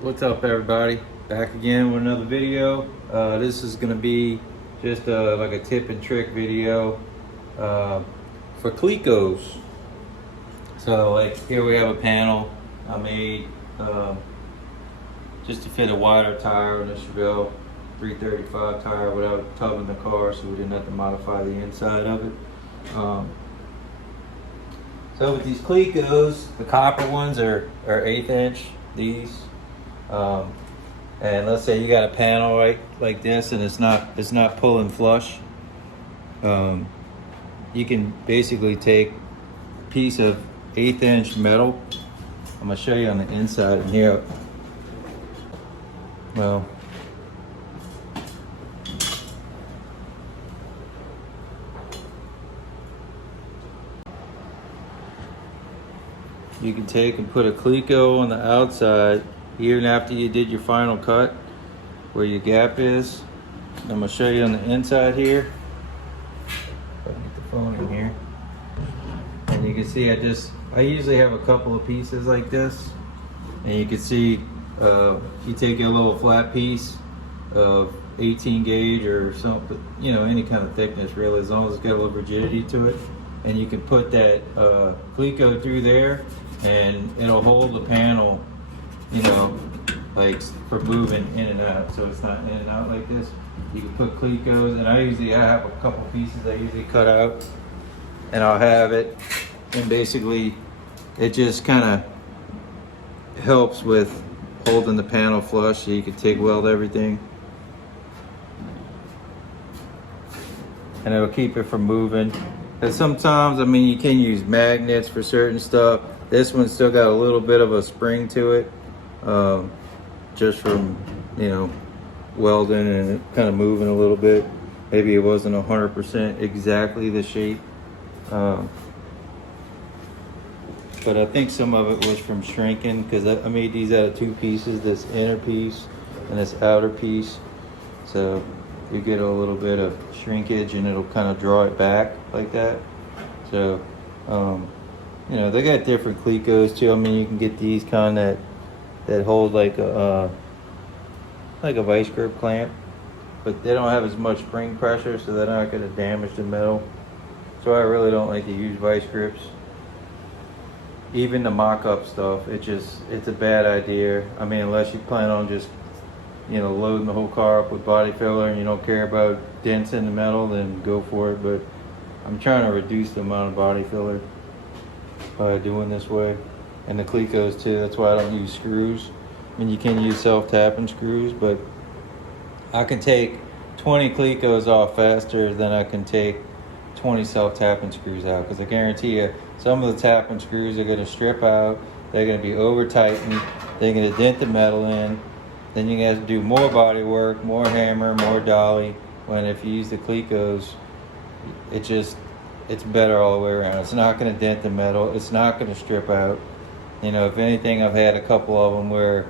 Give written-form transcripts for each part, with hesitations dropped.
What's up, everybody? Back again with another video. This is gonna be just like a tip and trick video for Clecos. So like here we have a panel I made just to fit a wider tire on the Chevelle 335 tire without tubbing the car, so we didn't have to modify the inside of it. So with these Clecos, the copper ones are 1/8 inch, these. And let's say you got a panel right like this and it's not pulling flush. You can basically take a piece of 1/8 inch metal. I'm gonna show you on the inside in here. Well, you can take and put a Cleco on the outside even after you did your final cut where your gap is. I'm gonna show you on the inside here. If I can get the phone in here. And you can see I usually have a couple of pieces like this. And you can see you take a little flat piece of 18 gauge or something, you know, any kind of thickness really, as long as it's got a little rigidity to it. And you can put that Cleco through there and it'll hold the panel, you know, like for moving in and out, so it's not in and out like this. You can put Clecos, and I have a couple pieces I usually cut out, and I'll have it, and basically it just kind of helps with holding the panel flush, so you can TIG weld everything, and it'll keep it from moving. Because sometimes, I mean, you can use magnets for certain stuff. This one's still got a little bit of a spring to it, just from, you know, welding and it kind of moving a little bit. Maybe it wasn't 100% exactly the shape, but I think some of it was from shrinking, because I made these out of two pieces, this inner piece and this outer piece. So you get a little bit of shrinkage and it'll kind of draw it back like that. So you know, they got different Clecos too. I mean, you can get these kind that hold like a vice grip clamp, but they don't have as much spring pressure, so they're not going to damage the metal. So I really don't like to use vice grips. Even the mock-up stuff, it's a bad idea. I mean, unless you plan on just, you know, loading the whole car up with body filler and you don't care about dents in the metal, then go for it. But I'm trying to reduce the amount of body filler by doing this way. And the Clecos too, that's why I don't use screws. I mean, you can use self-tapping screws, but I can take 20 Clecos off faster than I can take 20 self-tapping screws out, because I guarantee you some of the tapping screws are going to strip out, they're going to be over tightened, they're going to dent the metal in, then you're going to have to do more body work, more hammer, more dolly, when if you use the Clecos, it's better all the way around. It's not going to dent the metal, it's not going to strip out. You know, if anything, I've had a couple of them where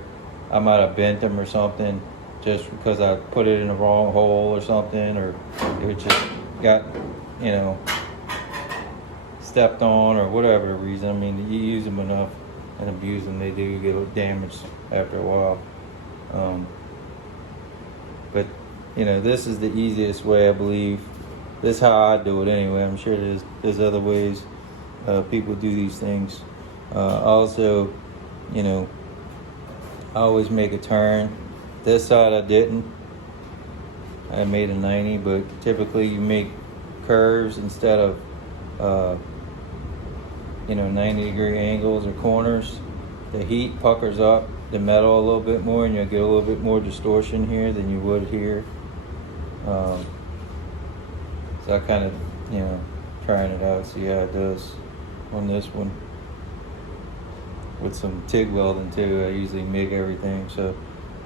I might have bent them or something just because I put it in the wrong hole or something, or it just got, you know, stepped on or whatever reason. I mean, you use them enough and abuse them, they do get damaged after a while. But, you know, this is the easiest way, I believe. This is how I do it anyway. I'm sure there's other ways people do these things. Also, you know, I always make a turn. This side I didn't. I made a 90, but typically you make curves instead of, you know, 90-degree angles or corners. The heat puckers up the metal a little bit more, and you'll get a little bit more distortion here than you would here. So I kind of, you know, trying it out, see how it does on this one. With some TIG welding too, I usually MIG everything, so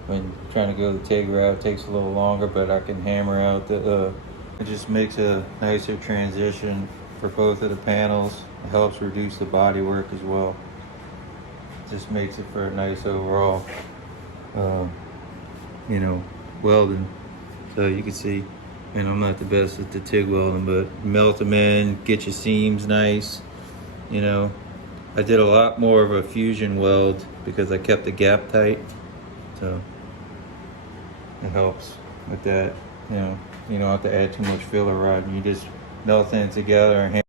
when trying to go the TIG route, it takes a little longer, but I can hammer out the, it just makes a nicer transition for both of the panels. It helps reduce the body work as well. It just makes it for a nice overall, you know, welding. So you can see, and I'm not the best at the TIG welding, but melt them in, get your seams nice, you know. I did a lot more of a fusion weld because I kept the gap tight. So it helps with that. You know, you don't have to add too much filler rod. You just melt things together and